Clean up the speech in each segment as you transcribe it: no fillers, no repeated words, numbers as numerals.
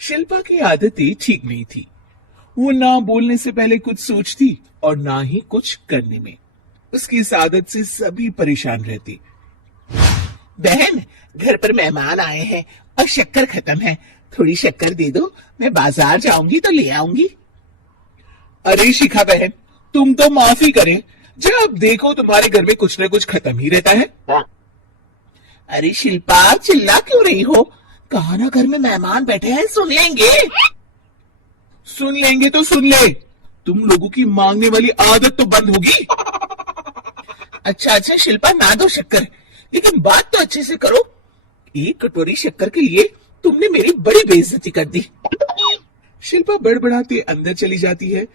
शिल्पा की आदतें ठीक नहीं थी। वो ना बोलने से पहले कुछ सोचती और ना ही कुछ करने में। उसकी इस आदत से सभी परेशान रहते। बहन, घर पर मेहमान आए हैं और शक्कर खत्म है, थोड़ी शक्कर दे दो, मैं बाजार जाऊंगी तो ले आऊंगी। अरे शिखा बहन, तुम तो माफी करें, जब देखो तुम्हारे घर में कुछ न कुछ खत्म ही रहता है। अरे शिल्पा, चिल्ला क्यों रही हो? कहा ना घर में मेहमान बैठे हैं, सुन लेंगे। सुन लेंगे तो सुन ले, तुम लोगों की मांगने वाली आदत तो बंद होगी। अच्छा अच्छा शिल्पा, ना दो शक्कर, लेकिन बात तो अच्छे से करो। एक कटोरी शक्कर के लिए तुमने मेरी बड़ी बेइज्जती कर दी। शिल्पा बड़बड़ाते अंदर चली जाती है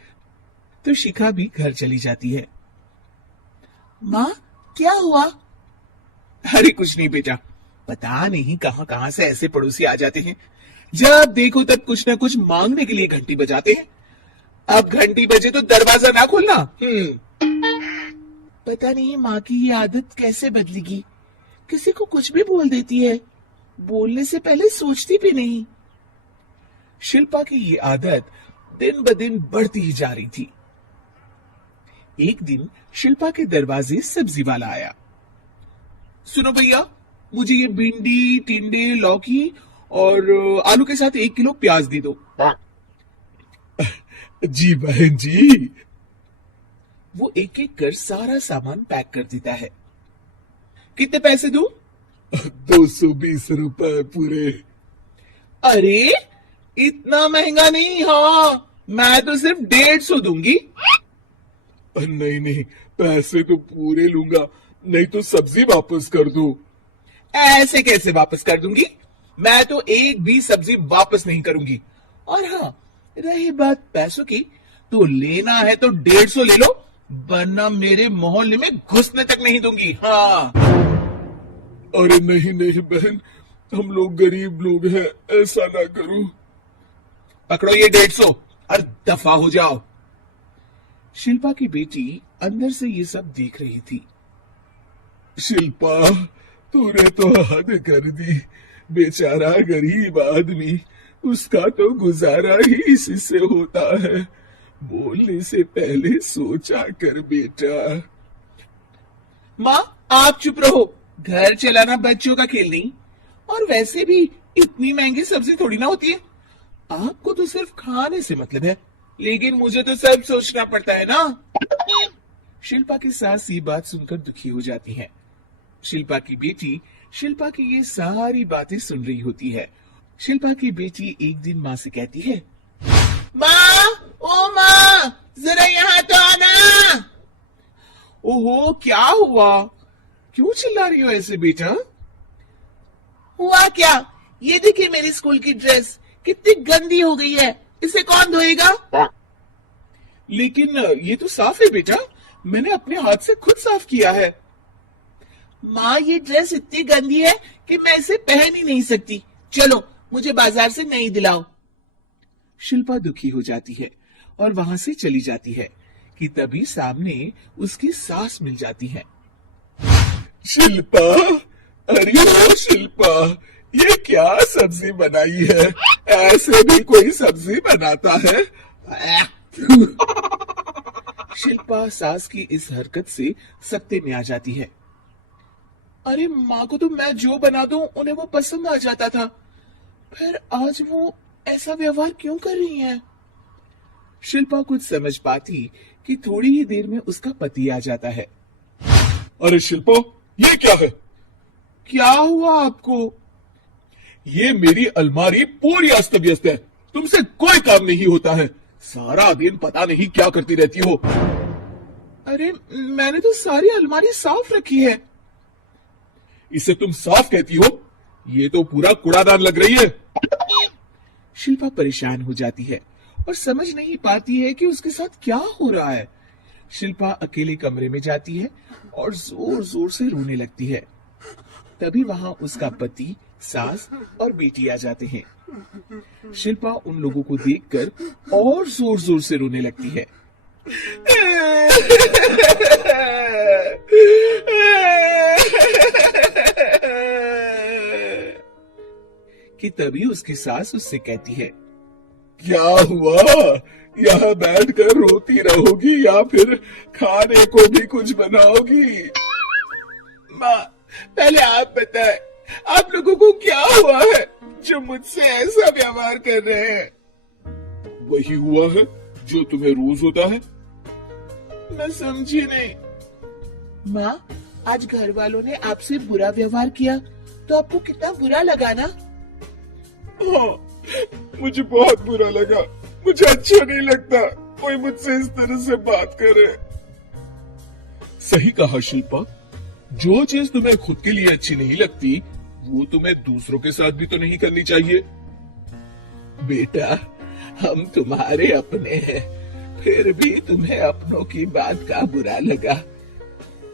तो शिखा भी घर चली जाती है। माँ, क्या हुआ? अरे कुछ नहीं बेटा, पता नहीं कहां कहां से ऐसे पड़ोसी आ जाते हैं, जब देखो तब कुछ ना कुछ मांगने के लिए घंटी बजाते हैं। अब घंटी बजे तो दरवाजा ना खोलना। पता नहीं माँ की ये आदत कैसे बदलेगी, किसी को कुछ भी बोल देती है, बोलने से पहले सोचती भी नहीं। शिल्पा की ये आदत दिन ब दिन बढ़ती ही जा रही थी। एक दिन शिल्पा के दरवाजे सब्जी वाला आया। सुनो भैया, मुझे ये भिंडी, टिंडे, लौकी और आलू के साथ 1 किलो प्याज दे दो। जी बहन जी। वो एक एक कर सारा सामान पैक कर देता है। कितने पैसे दूं? 220 रुपए पूरे। अरे इतना महंगा नहीं, हाँ मैं तो सिर्फ 150 दूंगी। नहीं नहीं, पैसे तो पूरे लूंगा, नहीं तो सब्जी वापस कर दो। ऐसे कैसे वापस कर दूंगी? मैं तो एक भी सब्जी वापस नहीं करूंगी। और हाँ, रही बात पैसों की, तो लेना है तो 150 ले लो, वरना मेरे मोहल्ले में घुसने तक नहीं दूंगी। हाँ। अरे नहीं नहीं बहन, हम लोग गरीब लोग हैं, ऐसा ना करो। पकड़ो ये 150 और दफा हो जाओ। शिल्पा की बेटी अंदर से ये सब देख रही थी। शिल्पा, तूने तो हद कर दी, बेचारा गरीब आदमी, उसका तो गुजारा ही इसी से होता है। बोलने से पहले सोचा कर बेटा। माँ आप चुप रहो, घर चलाना बच्चों का खेल नहीं, और वैसे भी इतनी महंगी सब्जी थोड़ी ना होती है। आपको तो सिर्फ खाने से मतलब है, लेकिन मुझे तो सब सोचना पड़ता है ना। शिल्पा की सास ये बात सुनकर दुखी हो जाती है। शिल्पा की बेटी शिल्पा की ये सारी बातें सुन रही होती है। शिल्पा की बेटी एक दिन माँ से कहती है, माँ, ओ माँ, जरा यहाँ तो आना। ओहो, क्या हुआ? क्यों चिल्ला रही हो ऐसे बेटा? हुआ क्या? ये देखिए मेरी स्कूल की ड्रेस कितनी गंदी हो गई है, इसे कौन धोएगा? लेकिन ये तो साफ है बेटा, मैंने अपने हाथ से खुद साफ किया है। माँ, ये ड्रेस इतनी गंदी है कि मैं इसे पहन ही नहीं सकती, चलो मुझे बाजार से नई दिलाओ। शिल्पा दुखी हो जाती है और वहां से चली जाती है कि तभी सामने उसकी सास मिल जाती है। शिल्पा, अरे ओ शिल्पा, ये क्या सब्जी बनाई है? ऐसे भी कोई सब्जी बनाता है? शिल्पा सास की इस हरकत से सत्ते में आ जाती है। अरे माँ को तो मैं जो बना दूं उन्हें वो पसंद आ जाता था, फिर आज वो ऐसा व्यवहार क्यों कर रही हैं? शिल्पा कुछ समझ पाती कि थोड़ी ही देर में उसका पति आ जाता है। अरे शिल्पा, ये क्या है? क्या हुआ आपको? ये मेरी अलमारी पूरी अस्त व्यस्त है, तुमसे कोई काम नहीं होता है, सारा दिन पता नहीं क्या करती रहती हो। अरे मैंने तो सारी अलमारी साफ रखी है। इसे तुम साफ कहती हो? ये तो पूरा कूड़ादान लग रही है। शिल्पा परेशान हो जाती है और समझ नहीं पाती है कि उसके साथ क्या हो रहा है। शिल्पा अकेले कमरे में जाती है और जोर जोर से रोने लगती है। तभी वहां उसका पति, सास और बेटी आ जाते हैं। शिल्पा उन लोगों को देखकर और जोर जोर से रोने लगती है। कि तभी उसकी सास उससे कहती है, क्या हुआ? यहाँ बैठकर रोती रहोगी या फिर खाने को भी कुछ बनाओगी? माँ, पहले आप बताएं, आप लोगों को क्या हुआ है जो मुझसे ऐसा व्यवहार कर रहे हैं? वही हुआ है जो तुम्हें रोज होता है। मैं समझी नहीं। माँ, आज घर वालों ने आपसे बुरा व्यवहार किया तो आपको कितना बुरा लगा ना? हाँ, मुझे बहुत बुरा लगा। मुझे अच्छा नहीं लगता कोई मुझसे इस तरह से बात करे। सही कहा शिल्पा, जो चीज तुम्हें खुद के लिए अच्छी नहीं लगती वो तुम्हें दूसरों के साथ भी तो नहीं करनी चाहिए। बेटा, हम तुम्हारे अपने हैं, फिर भी तुम्हें अपनों की बात का बुरा लगा।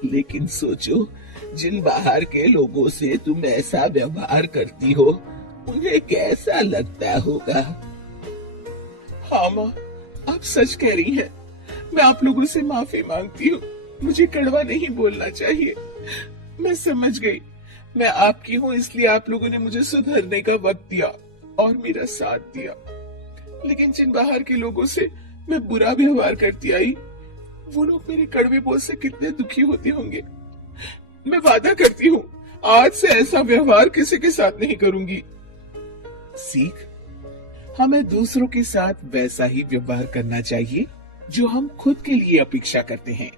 लेकिन सोचो, जिन बाहर के लोगों से तुम ऐसा व्यवहार करती हो उन्हें कैसा लगता होगा। हाँ माँ, आप सच कह रही हैं। मैं आप लोगों से माफी मांगती हूँ। मुझे कड़वा नहीं बोलना चाहिए। मैं समझ गई, मैं आपकी हूँ इसलिए आप लोगों ने मुझे सुधरने का वक्त दिया और मेरा साथ दिया। लेकिन जिन बाहर के लोगों से मैं बुरा व्यवहार करती आई, वो लोग मेरे कड़वे बोल से कितने दुखी होते होंगे। मैं वादा करती हूँ, आज से ऐसा व्यवहार किसी के साथ नहीं करूंगी। सीख, हमें दूसरों के साथ वैसा ही व्यवहार करना चाहिए जो हम खुद के लिए अपेक्षा करते हैं।